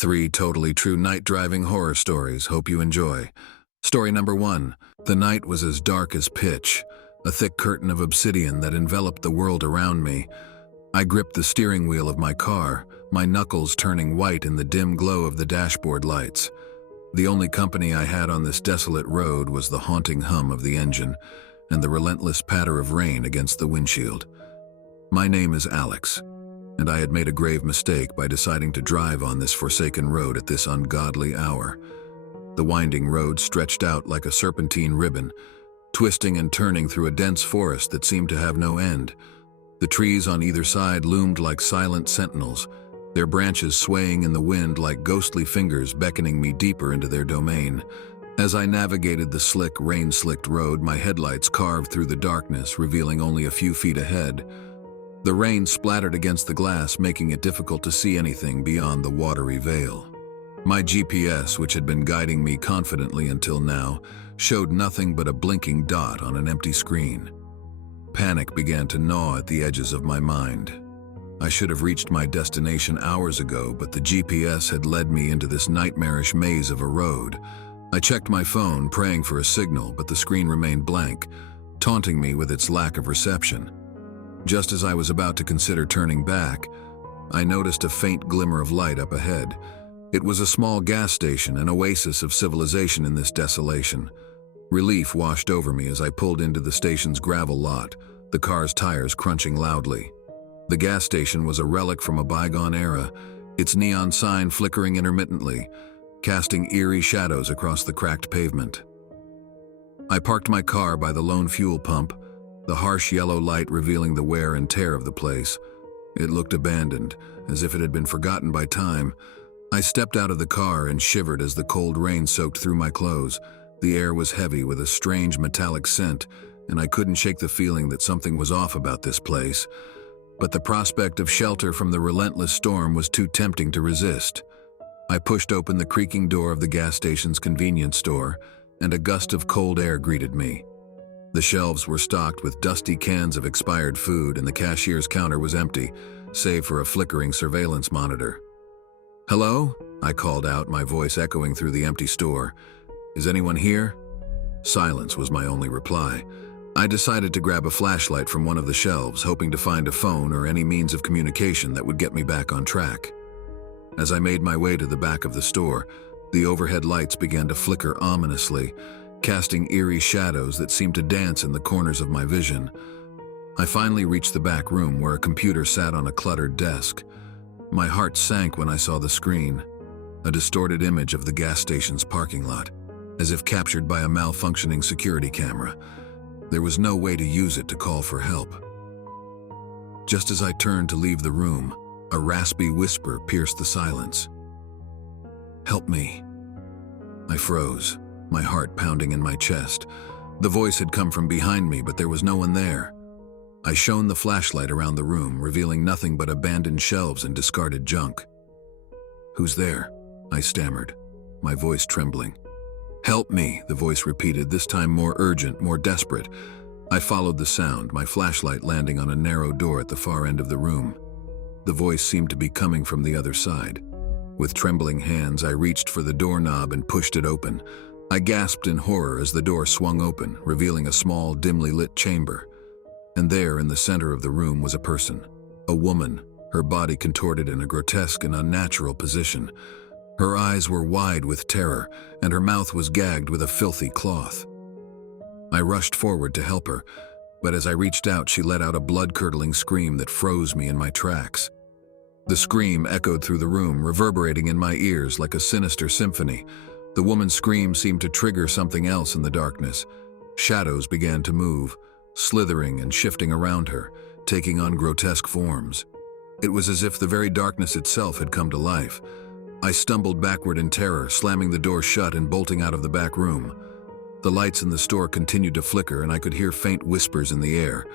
3 totally true night driving horror stories. Hope you enjoy. Story number 1. The night was as dark as pitch, a thick curtain of obsidian that enveloped the world around me. I gripped the steering wheel of my car, my knuckles turning white in the dim glow of the dashboard lights. The only company I had on this desolate road was the haunting hum of the engine and the relentless patter of rain against the windshield. My name is Alex, and I had made a grave mistake by deciding to drive on this forsaken road at this ungodly hour. The winding road stretched out like a serpentine ribbon, twisting and turning through a dense forest that seemed to have no end. The trees on either side loomed like silent sentinels, their branches swaying in the wind like ghostly fingers beckoning me deeper into their domain. As I navigated the slick, rain-slicked road, my headlights carved through the darkness, revealing only a few feet ahead. The rain splattered against the glass, making it difficult to see anything beyond the watery veil. My GPS, which had been guiding me confidently until now, showed nothing but a blinking dot on an empty screen. Panic began to gnaw at the edges of my mind. I should have reached my destination hours ago, but the GPS had led me into this nightmarish maze of a road. I checked my phone, praying for a signal, but the screen remained blank, taunting me with its lack of reception. Just as I was about to consider turning back, I noticed a faint glimmer of light up ahead. It was a small gas station, an oasis of civilization in this desolation. Relief washed over me as I pulled into the station's gravel lot, the car's tires crunching loudly. The gas station was a relic from a bygone era, its neon sign flickering intermittently, casting eerie shadows across the cracked pavement. I parked my car by the lone fuel pump, the harsh yellow light revealing the wear and tear of the place. It looked abandoned, as if it had been forgotten by time. I stepped out of the car and shivered as the cold rain soaked through my clothes. The air was heavy with a strange metallic scent, and I couldn't shake the feeling that something was off about this place. But the prospect of shelter from the relentless storm was too tempting to resist. I pushed open the creaking door of the gas station's convenience store, and a gust of cold air greeted me. The shelves were stocked with dusty cans of expired food, and the cashier's counter was empty, save for a flickering surveillance monitor. "Hello?" I called out, my voice echoing through the empty store. "Is anyone here?" Silence was my only reply. I decided to grab a flashlight from one of the shelves, hoping to find a phone or any means of communication that would get me back on track. As I made my way to the back of the store, the overhead lights began to flicker ominously, casting eerie shadows that seemed to dance in the corners of my vision. I finally reached the back room where a computer sat on a cluttered desk. My heart sank when I saw the screen, a distorted image of the gas station's parking lot, as if captured by a malfunctioning security camera. There was no way to use it to call for help. Just as I turned to leave the room, a raspy whisper pierced the silence. "Help me." I froze, my heart pounding in my chest. The voice had come from behind me, but there was no one there. I shone the flashlight around the room, revealing nothing but abandoned shelves and discarded junk. "Who's there?" I stammered, my voice trembling. "Help me," the voice repeated, this time more urgent, more desperate. I followed the sound, my flashlight landing on a narrow door at the far end of the room. The voice seemed to be coming from the other side. With trembling hands, I reached for the doorknob and pushed it open. I gasped in horror as the door swung open, revealing a small, dimly lit chamber. And there, in the center of the room, was a person. A woman, her body contorted in a grotesque and unnatural position. Her eyes were wide with terror, and her mouth was gagged with a filthy cloth. I rushed forward to help her, but as I reached out, she let out a blood-curdling scream that froze me in my tracks. The scream echoed through the room, reverberating in my ears like a sinister symphony. The woman's scream seemed to trigger something else in the darkness. Shadows began to move, slithering and shifting around her, taking on grotesque forms. It was as if the very darkness itself had come to life. I stumbled backward in terror, slamming the door shut and bolting out of the back room. The lights in the store continued to flicker, and I could hear faint whispers in the air,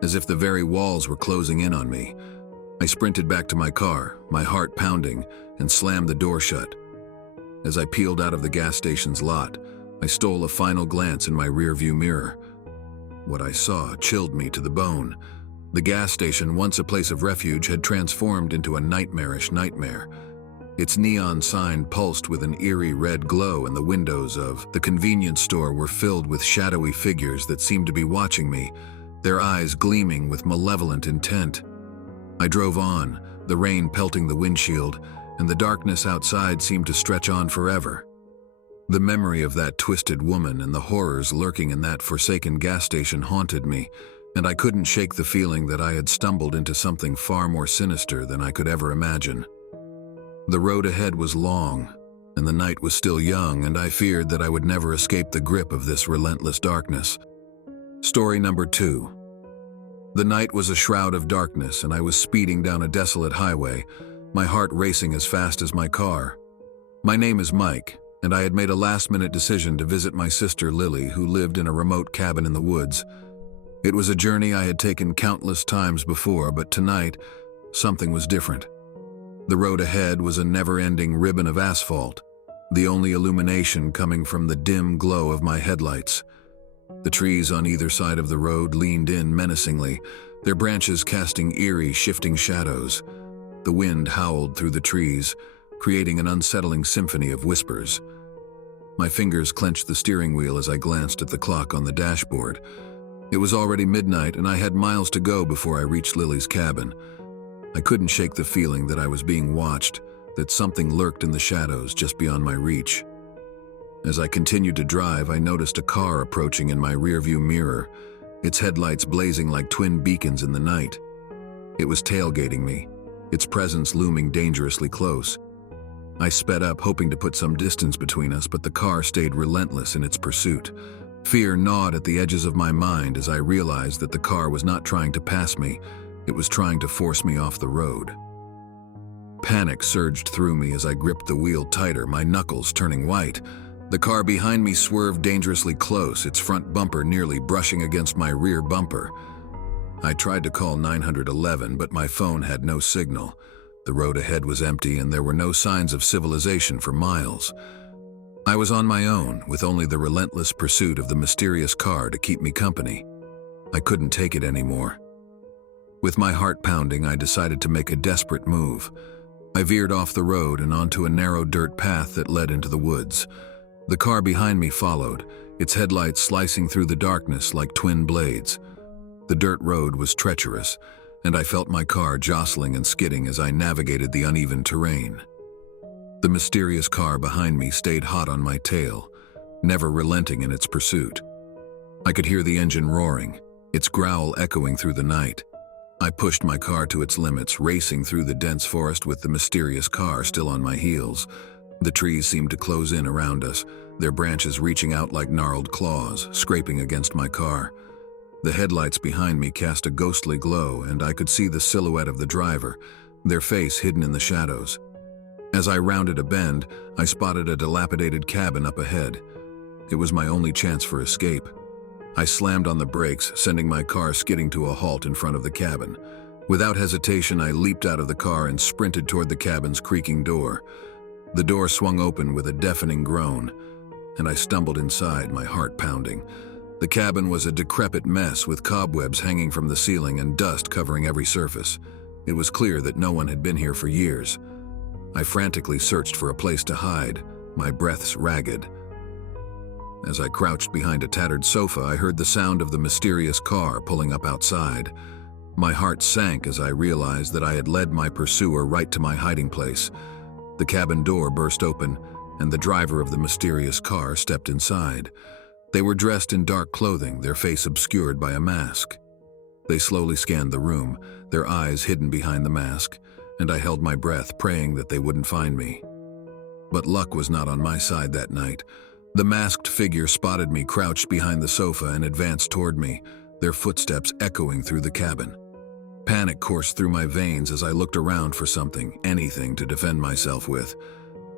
as if the very walls were closing in on me. I sprinted back to my car, my heart pounding, and slammed the door shut. As I peeled out of the gas station's lot, I stole a final glance in my rearview mirror. What I saw chilled me to the bone. The gas station, once a place of refuge, had transformed into a nightmarish nightmare. Its neon sign pulsed with an eerie red glow, and the windows of the convenience store were filled with shadowy figures that seemed to be watching me, their eyes gleaming with malevolent intent. I drove on, the rain pelting the windshield, and the darkness outside seemed to stretch on forever. The memory of that twisted woman and the horrors lurking in that forsaken gas station haunted me, and I couldn't shake the feeling that I had stumbled into something far more sinister than I could ever imagine. The road ahead was long, and the night was still young, and I feared that I would never escape the grip of this relentless darkness. Story number 2. The night was a shroud of darkness, and I was speeding down a desolate highway, my heart racing as fast as my car. My name is Mike, and I had made a last-minute decision to visit my sister Lily, who lived in a remote cabin in the woods. It was a journey I had taken countless times before, but tonight, something was different. The road ahead was a never-ending ribbon of asphalt, the only illumination coming from the dim glow of my headlights. The trees on either side of the road leaned in menacingly, their branches casting eerie, shifting shadows. The wind howled through the trees, creating an unsettling symphony of whispers. My fingers clenched the steering wheel as I glanced at the clock on the dashboard. It was already midnight, and I had miles to go before I reached Lily's cabin. I couldn't shake the feeling that I was being watched, that something lurked in the shadows just beyond my reach. As I continued to drive, I noticed a car approaching in my rearview mirror, its headlights blazing like twin beacons in the night. It was tailgating me, its presence looming dangerously close. I sped up, hoping to put some distance between us, but the car stayed relentless in its pursuit. Fear gnawed at the edges of my mind as I realized that the car was not trying to pass me, it was trying to force me off the road. Panic surged through me as I gripped the wheel tighter, my knuckles turning white. The car behind me swerved dangerously close, its front bumper nearly brushing against my rear bumper. I tried to call 911, but my phone had no signal. The road ahead was empty, and there were no signs of civilization for miles. I was on my own, with only the relentless pursuit of the mysterious car to keep me company. I couldn't take it anymore. With my heart pounding, I decided to make a desperate move. I veered off the road and onto a narrow dirt path that led into the woods. The car behind me followed, its headlights slicing through the darkness like twin blades. The dirt road was treacherous, and I felt my car jostling and skidding as I navigated the uneven terrain. The mysterious car behind me stayed hot on my tail, never relenting in its pursuit. I could hear the engine roaring, its growl echoing through the night. I pushed my car to its limits, racing through the dense forest with the mysterious car still on my heels. The trees seemed to close in around us, their branches reaching out like gnarled claws, scraping against my car. The headlights behind me cast a ghostly glow, and I could see the silhouette of the driver, their face hidden in the shadows. As I rounded a bend, I spotted a dilapidated cabin up ahead. It was my only chance for escape. I slammed on the brakes, sending my car skidding to a halt in front of the cabin. Without hesitation, I leaped out of the car and sprinted toward the cabin's creaking door. The door swung open with a deafening groan, and I stumbled inside, my heart pounding. The cabin was a decrepit mess with cobwebs hanging from the ceiling and dust covering every surface. It was clear that no one had been here for years. I frantically searched for a place to hide, my breaths ragged. As I crouched behind a tattered sofa, I heard the sound of the mysterious car pulling up outside. My heart sank as I realized that I had led my pursuer right to my hiding place. The cabin door burst open, and the driver of the mysterious car stepped inside. They were dressed in dark clothing, their face obscured by a mask. They slowly scanned the room, their eyes hidden behind the mask, and I held my breath, praying that they wouldn't find me. But luck was not on my side that night. The masked figure spotted me crouched behind the sofa and advanced toward me, their footsteps echoing through the cabin. Panic coursed through my veins as I looked around for something, anything to defend myself with.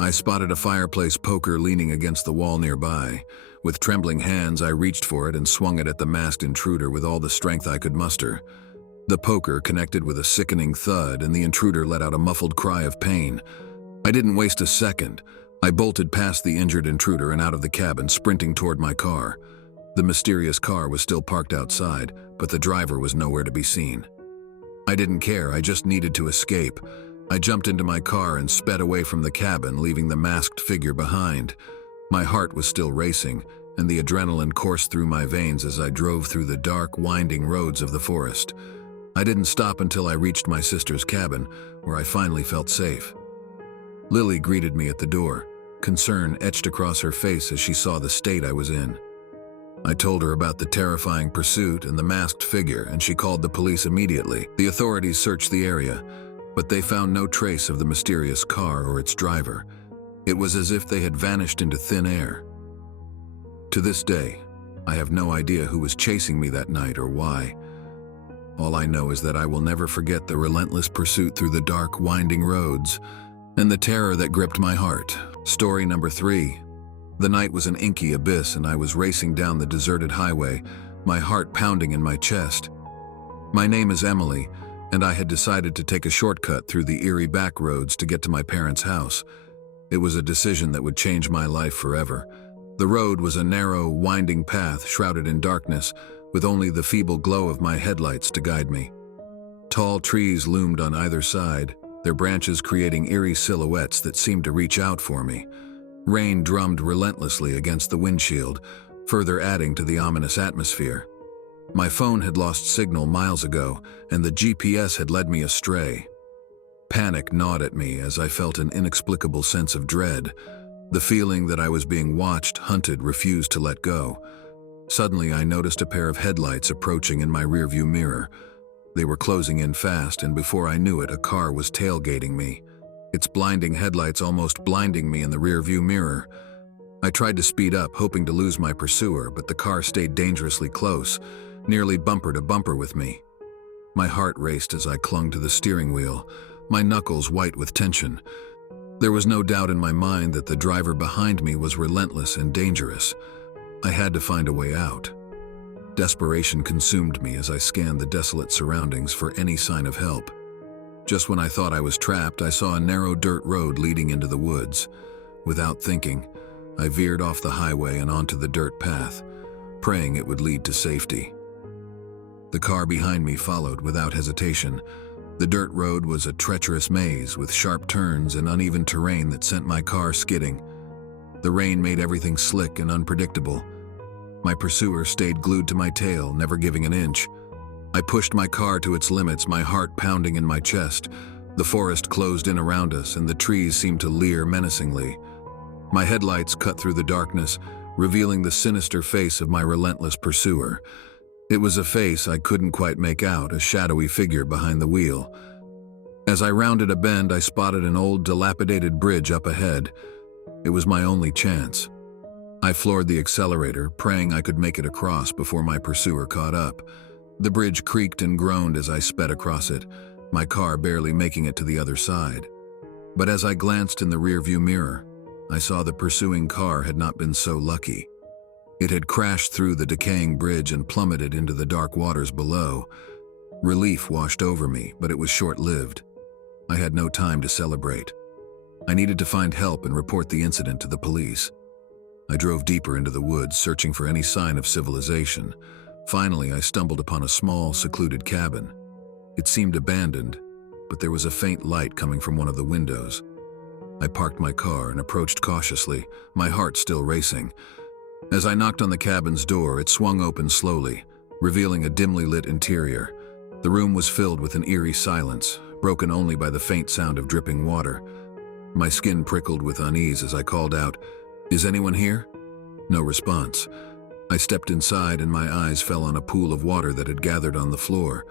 I spotted a fireplace poker leaning against the wall nearby. With trembling hands, I reached for it and swung it at the masked intruder with all the strength I could muster. The poker connected with a sickening thud, and the intruder let out a muffled cry of pain. I didn't waste a second. I bolted past the injured intruder and out of the cabin, sprinting toward my car. The mysterious car was still parked outside, but the driver was nowhere to be seen. I didn't care, I just needed to escape. I jumped into my car and sped away from the cabin, leaving the masked figure behind. My heart was still racing, and the adrenaline coursed through my veins as I drove through the dark, winding roads of the forest. I didn't stop until I reached my sister's cabin, where I finally felt safe. Lily greeted me at the door, concern etched across her face as she saw the state I was in. I told her about the terrifying pursuit and the masked figure, and she called the police immediately. The authorities searched the area, but they found no trace of the mysterious car or its driver. It was as if they had vanished into thin air. To this day, I have no idea who was chasing me that night or why. All I know is that I will never forget the relentless pursuit through the dark, winding roads and the terror that gripped my heart. Story number 3. The night was an inky abyss, and I was racing down the deserted highway, my heart pounding in my chest. My name is Emily, and I had decided to take a shortcut through the eerie back roads to get to my parents' house. It was a decision that would change my life forever. The road was a narrow, winding path shrouded in darkness, with only the feeble glow of my headlights to guide me. Tall trees loomed on either side, their branches creating eerie silhouettes that seemed to reach out for me. Rain drummed relentlessly against the windshield, further adding to the ominous atmosphere. My phone had lost signal miles ago, and the GPS had led me astray. Panic gnawed at me as I felt an inexplicable sense of dread. The feeling that I was being watched, hunted, refused to let go. Suddenly, I noticed a pair of headlights approaching in my rearview mirror. They were closing in fast, and before I knew it, a car was tailgating me, its blinding headlights almost blinding me in the rearview mirror. I tried to speed up, hoping to lose my pursuer, but the car stayed dangerously close, nearly bumper to bumper with me. My heart raced as I clung to the steering wheel, my knuckles white with tension. There was no doubt in my mind that the driver behind me was relentless and dangerous. I had to find a way out. Desperation consumed me as I scanned the desolate surroundings for any sign of help. Just when I thought I was trapped, I saw a narrow dirt road leading into the woods. Without thinking, I veered off the highway and onto the dirt path, praying it would lead to safety. The car behind me followed without hesitation. The dirt road was a treacherous maze with sharp turns and uneven terrain that sent my car skidding. The rain made everything slick and unpredictable. My pursuer stayed glued to my tail, never giving an inch. I pushed my car to its limits, my heart pounding in my chest. The forest closed in around us, and the trees seemed to leer menacingly. My headlights cut through the darkness, revealing the sinister face of my relentless pursuer. It was a face I couldn't quite make out, a shadowy figure behind the wheel. As I rounded a bend, I spotted an old, dilapidated bridge up ahead. It was my only chance. I floored the accelerator, praying I could make it across before my pursuer caught up. The bridge creaked and groaned as I sped across it, my car barely making it to the other side. But as I glanced in the rearview mirror, I saw the pursuing car had not been so lucky. It had crashed through the decaying bridge and plummeted into the dark waters below. Relief washed over me, but it was short-lived. I had no time to celebrate. I needed to find help and report the incident to the police. I drove deeper into the woods, searching for any sign of civilization. Finally, I stumbled upon a small, secluded cabin. It seemed abandoned, but there was a faint light coming from one of the windows. I parked my car and approached cautiously, my heart still racing. As I knocked on the cabin's door, it swung open slowly, revealing a dimly lit interior. The room was filled with an eerie silence, broken only by the faint sound of dripping water. My skin prickled with unease as I called out, "Is anyone here?" No response. I stepped inside and my eyes fell on a pool of water that had gathered on the floor.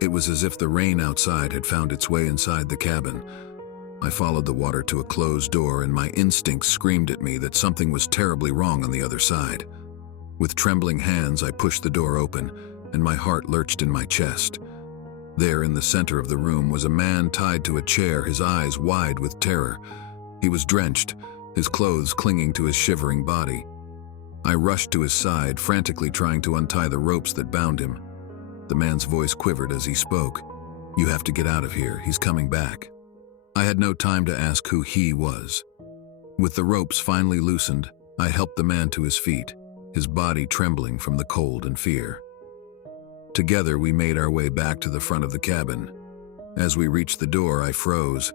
It was as if the rain outside had found its way inside the cabin. I followed the water to a closed door, and my instincts screamed at me that something was terribly wrong on the other side. With trembling hands, I pushed the door open, and my heart lurched in my chest. There in the center of the room was a man tied to a chair, his eyes wide with terror. He was drenched, his clothes clinging to his shivering body. I rushed to his side, frantically trying to untie the ropes that bound him. The man's voice quivered as he spoke. "You have to get out of here. He's coming back." I had no time to ask who he was. With the ropes finally loosened, I helped the man to his feet, his body trembling from the cold and fear. Together, we made our way back to the front of the cabin. As we reached the door, I froze.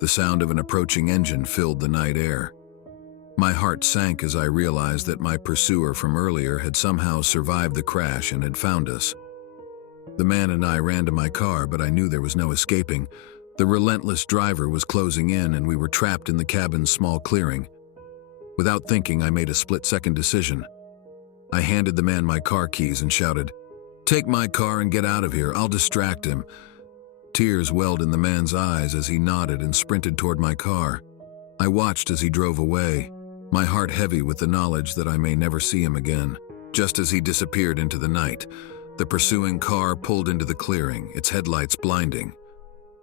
The sound of an approaching engine filled the night air. My heart sank as I realized that my pursuer from earlier had somehow survived the crash and had found us. The man and I ran to my car, but I knew there was no escaping. The relentless driver was closing in, and we were trapped in the cabin's small clearing. Without thinking, I made a split-second decision. I handed the man my car keys and shouted, "Take my car and get out of here, I'll distract him." Tears welled in the man's eyes as he nodded and sprinted toward my car. I watched as he drove away, my heart heavy with the knowledge that I may never see him again. Just as he disappeared into the night, the pursuing car pulled into the clearing, its headlights blinding.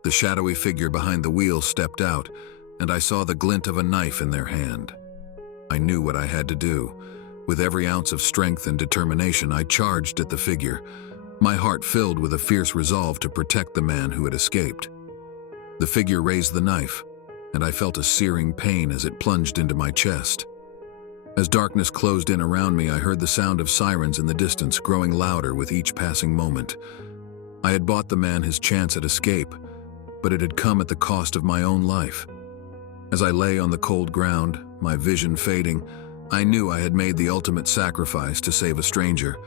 The shadowy figure behind the wheel stepped out, and I saw the glint of a knife in their hand. I knew what I had to do. With every ounce of strength and determination, I charged at the figure, my heart filled with a fierce resolve to protect the man who had escaped. The figure raised the knife, and I felt a searing pain as it plunged into my chest. As darkness closed in around me, I heard the sound of sirens in the distance, growing louder with each passing moment. I had bought the man his chance at escape, but it had come at the cost of my own life. As I lay on the cold ground, my vision fading, I knew I had made the ultimate sacrifice to save a stranger.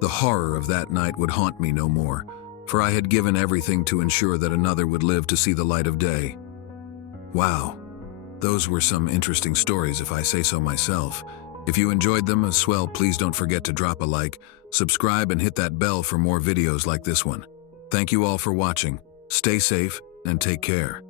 The horror of that night would haunt me no more, for I had given everything to ensure that another would live to see the light of day. Wow, those were some interesting stories if I say so myself. If you enjoyed them as well, please don't forget to drop a like, subscribe, and hit that bell for more videos like this one. Thank you all for watching. Stay safe and take care.